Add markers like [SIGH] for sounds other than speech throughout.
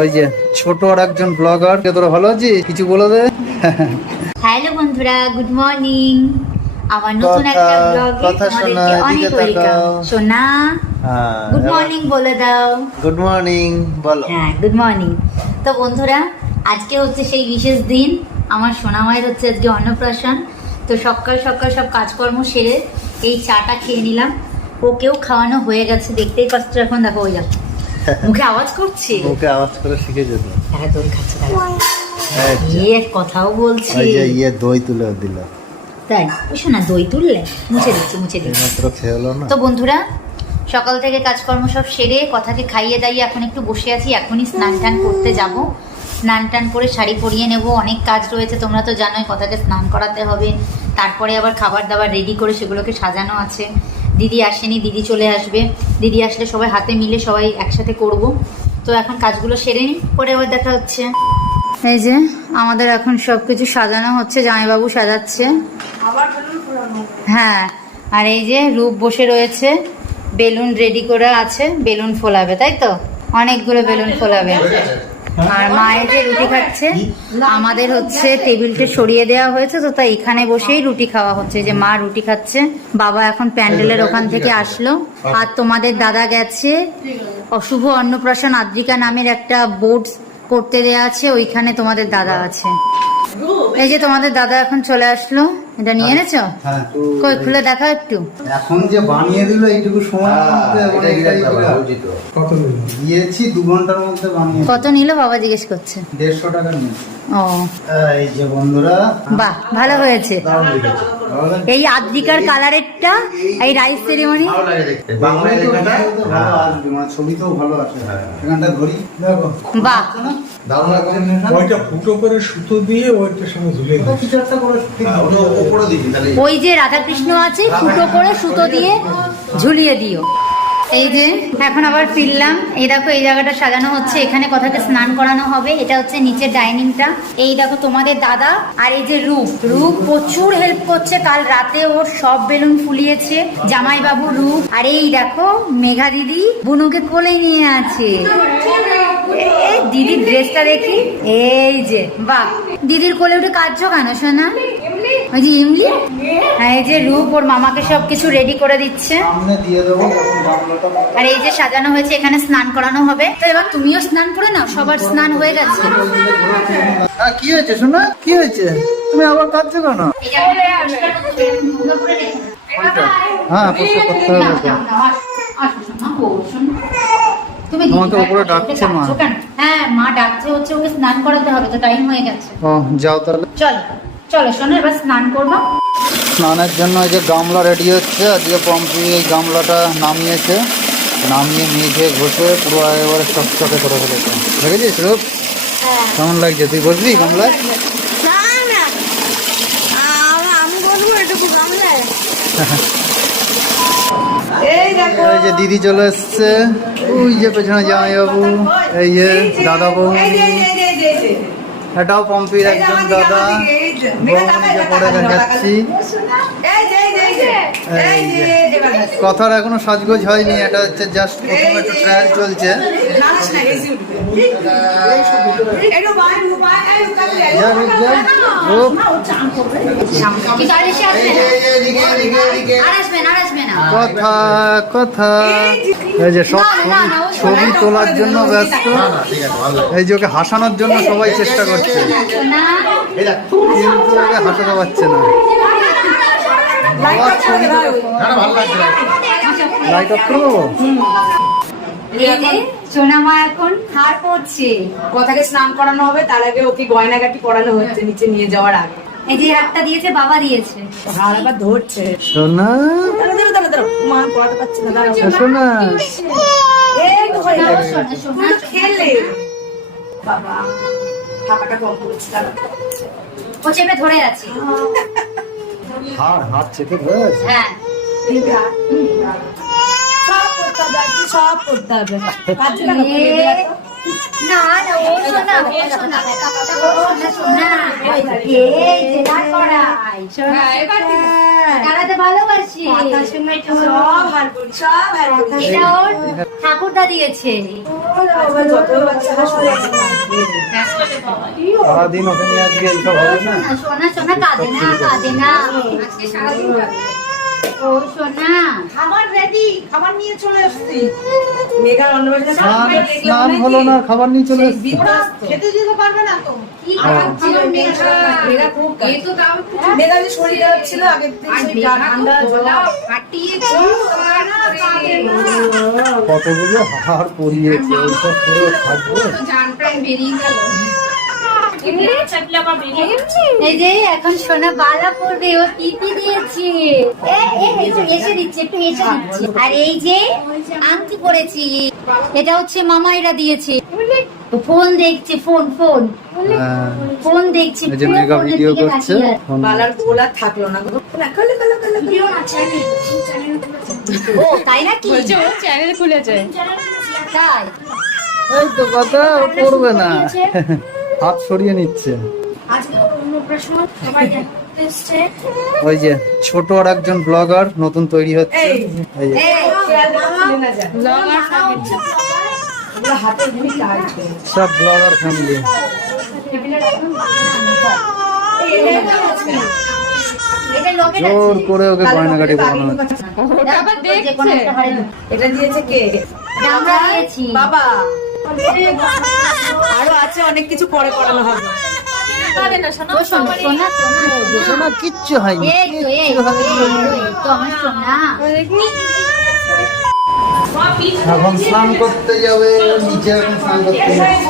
ওই যে ছোট আর একজন ব্লগার কে তোরা ভালো আছিস? কিছু বলে দে। হ্যালো বন্ধুরা গুড মর্নিং আমার নতুন একটা ব্লগে তোমাদেরকে অনেক ওয়েলকাম সোনা গুড মর্নিং বলে দাও। গুড মর্নিং বলো। হ্যাঁ গুড মর্নিং তো বন্ধুরা আজকে হচ্ছে সেই বিশেষ দিন। আমার সোনা মায়ের হচ্ছে আজকে অন্নপ্রাশন। তো সকাল সকাল সব কাজকর্ম সেরে এই চাটা খেয়ে নিলাম। ওকেও খাওয়ানো হয়ে গেছে। দেখতেই পাচ্ছ এখন দেখো ওই দেখো মুখে আওয়াজ করছে? ওকে আওয়াজ করে শিখে যেত। খাচ্ছে। এই ইয়ে কথাও বলছে। ওই যে ইয়ে দই তুলে দিল। তাই? শোনা দই তুললে? মুছে দিচ্ছি মুছে দিচ্ছি। মাত্র খেয়ে হলো না। তো বন্ধুরা সকাল থেকে কাজকর্ম সব সেরে কথাকে খাইয়ে দাইয়ে এখন একটু বসে আছি এখনই স্নান টান করতে যাব। স্নান টান করে শাড়ি পরিয়ে নেব অনেক কাজ রয়েছে তোমরা তো জানোই কথাকে স্নান করাতে হবে। তারপরে আবার খাবার দাবার রেডি করে সেগুলোকে সাজানো আছে। দিদি আসেনি দিদি চলে আসবে। দিদি আসলে সবাই হাতে মিলে সবাই একসাথে করব। তো এখন কাজগুলো সেরে নিই পরে আবার দেখা হচ্ছে। এই যে আমাদের এখন সব কিছু সাজানো হচ্ছে জামাইবাবু সাজাচ্ছে। হ্যাঁ আর এই যে রূপ বসে রয়েছে বেলুন রেডি করে আছে বেলুন ফোলাবে তাই তো? অনেকগুলো বেলুন ফোলাবে। আর মায়ের যে রুটি খাচ্ছে আমাদের হচ্ছে টেবিলটা সরিয়ে দেওয়া হয়েছে তো তাই এখানে বসেই রুটি খাওয়া হচ্ছে। যে মা রুটি খাচ্ছে বাবা এখন প্যান্ডেলের ওখান থেকে আসলো। আর তোমাদের দাদা গেছে অশুভ অন্নপ্রাশন আদ্রিকা নামের একটা বোর্ড করতে দেয়া আছে ওইখানে তোমাদের দাদা আছে। এই যে তোমাদের দাদা এখন চলে আসলো। এটা নিয়ে এনেছো? হ্যাঁ। কই খুলে দেখা একটু। এখন যে বানিয়ে দিল এইটুকু সময় মধ্যে দিয়েছি দু ঘণ্টার মধ্যে বানিয়ে কত নিল? বাবা জিজ্ঞেস করছে। দেড়শো নিয়েছি। ও। এই যে বন্ধুরা বাহ ভালো হয়েছে? এই আদ্রিকার কালারেরটা এই রাইস সেরিমনি ভালো মানে এখানটা ধরি। বাহ। ওইটা ফুটো করে সুতো দিয়ে ওইটার সঙ্গে ঝুলে ওই যে রাধাকৃষ্ণ আছে ফুটো করে সুতো দিয়ে ঝুলিয়ে দিও। এই যে এখন আবার ফিরলাম। এই দেখো এই জায়গাটা সাজানো হচ্ছে। এখানে কথাকে স্নান করানো হবে। এটা হচ্ছে নিচের ডাইনিংটা। এই দেখো তোমাদের দাদা আর এই যে রূপ। রূপ প্রচুর হেল্প করছে। কাল রাতে ওর সব বেলুন ফুলিয়েছে। জামাই বাবু রূপ। আর এই দেখো মেঘা দিদি বুনুকে কোলে নিয়ে আছে। দিদির ড্রেসটা দেখি। এই যে বাহ। দিদির কোলে উঠে কাঁদছো কেন সোনা? ওই যে ইমলি? হ্যাঁ এই যে রূপ ওর মামাকে সব কিছু রেডি করে দিচ্ছে। আর এই যে সাজানো হয়েছে এখানে স্নান করানো হবে। তো এবার তুমিও স্নান করে নাও সবার স্নান হয়ে গেছে। কি হয়েছে শোনা কি হয়েছে? তুমি আবার কাঁদছো কেন? হ্যাঁ করতে হবে। তুমি তোমাকে উপরে ডাকছে মা। হ্যাঁ মা ডাকছে হচ্ছে ওকে স্নান করাতে হবে তো টাইম হয়ে গেছে। ও যাও তাহলে। চলো। চলো শোনো এবার স্নান করব। স্নানের জন্য এই যে গামলা রেডি হচ্ছে আজকে পম্পি এই গামলাটা নামিয়েছে। নামিয়ে মেঝে ঘষে পুরো এবারে চকচকে করে ফেলেছে। দেখেছিস রূপ? কেমন লাগছে? তুই বসবি গামলায়? এই যে দিদি চলে এসছে। ওই যে পেছনে জামাই বাবু এই যে দাদা বউ যে। এটাও পম্পির একজন দাদা। কথার এখনও সাজগোজ হয়নি এটা হচ্ছে জাস্ট প্রথম একটু ট্রায়াল চলছে কথা কথা এই যে সব ছবি ছবি তোলার জন্য ব্যস্ত এই যে ওকে হাসানোর জন্য সবাই চেষ্টা করছে না। লাইট অফ সোনা মা এখন হার পড়ছে কথাকে স্নান করানো হবে তার আগে ওকে গয়নাগাটি পরানো হচ্ছে নিচে নিয়ে যাওয়ার আগে। এই যে হাতটা দিয়েছে বাবা দিয়েছে। হার আবার ধরছে। সোনা। দাঁড়া, দাঁড়া, দাঁড়া, দাঁড়া। মা পড়াতে পারছে না দাঁড়া। সোনা এই তো হয়ে সোনা, সোনা, সোনা, খেলে। বাবা। থাকাটা কম করেছে ও চেপে ধরে আছে। হাত হাত চেপে ধরে আছে। হ্যাঁ। সব করতে হবে সব করতে হবে। না, না না ও সোনা ও সোনা ও সোনা সোনা এই যে না করাই সোনা দাঁড়াতে ভালোবাসি। সব হার করি সব হার এটা ওর ঠাকুরদা দিয়েছে। যত বাচ্চারা শুনে সারাদিন ওখানে আজকে এইসব হবে না? সোনা সোনা কাঁদে না কাঁদে না। ও সোনা খাবার রেডি খাবার নিয়ে চলে এসছি। মেঘার অন্নপ্রাশনে স্নান স্নান হলো না খাবার নিয়ে চলে এসছে। খেতে দিতে পারবে না তো। কি হ্যাঁ। কতগুলো হার পরিয়েছে ওইসব থাকব? এই যে এখন সোনা বালা পড়বে ও টিপি দিয়েছি? এ, এ, একটু এসে দিচ্ছি একটু এসে দিচ্ছি। আর এই যে আংটি পরেছি এটা হচ্ছে মামা এরা দিয়েছে ফোন দেখছে ফোন ফোন। হ্যাঁ। ফোন দেখছি যে মেগা ভিডিও করছে। বালার গোলা থাকল না কলে ও তাই নাকি? চ্যানেল খুলেছে। তাই? এই তো কথা না। হাত সরিয়ে নিচ্ছে। [LAUGHS] ওই যে ছোট আর একজন ব্লগার নতুন তৈরি হচ্ছে। সব ব্লগার ফ্যামিলি জোর করে ওকে গয়নাগাটি বানানো হচ্ছে। এটা দিয়েছে কে? আমরা দিয়েছি। বাবা। আরও আছে অনেক কিছু পরে করানো হবে কিচ্ছু হয়নি এখন স্নান করতে যাবে নিচে এখন স্নান করতে যাচ্ছে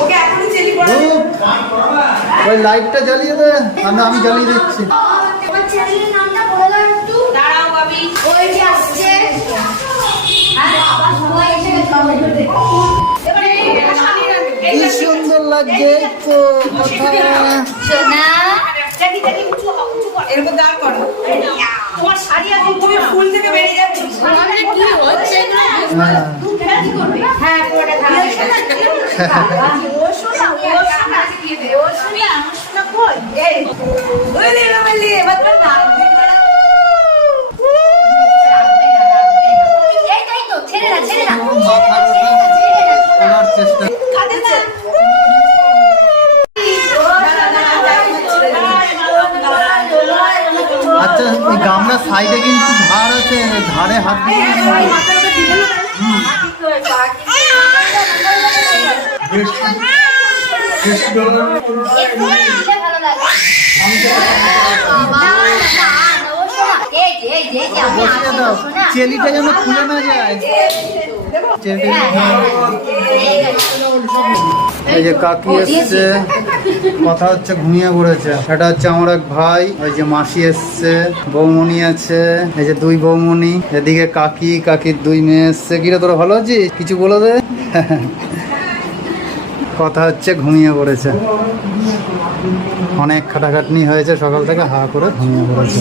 ওকে এখনই চেলি পড়া ধুপ। ওই লাইটটা জ্বালিয়ে দে আমি জ্বালিয়ে দিচ্ছি দাঁড়াও বাবি কি সুন্দর লাগছে তো কথা সোনা এর দাঁড় করো। তোমার শাড়ি আছে তুমি ফুল থেকে বেরিয়ে যাচ্ছ হ্যাঁ। হ্যাঁ। পুরোটা খাওয়া ও শোনা ও শোনা ও শোনা আমার শোনা কই এই ওই লে মেলি এবার তো নাচ দিবে না এই তাই তো ছেড়ে না ছেড়ে না মাথার উপর তোলার চেষ্টা আচ্ছা এই গামলার সাইডে কিন্তু ধার আছে ধারে হাত দিয়ে। চেলিটা যেন খুলে না যায় এই যে, কাকি এসছে কথা হচ্ছে ঘুমিয়ে পড়েছে। এটা হচ্ছে আমার এক ভাই ওই যে মাসি এসছে বৌমণি আছে এই যে দুই বৌমণি এদিকে কাকি কাকির দুই মেয়ে এসছে। কিরে তোরা ভালো আছিস? কিছু বলে দে। কথা হচ্ছে ঘুমিয়ে পড়েছে। অনেক খাটাখাটনি হয়েছে সকাল থেকে হা করে ঘুমিয়ে পড়েছে।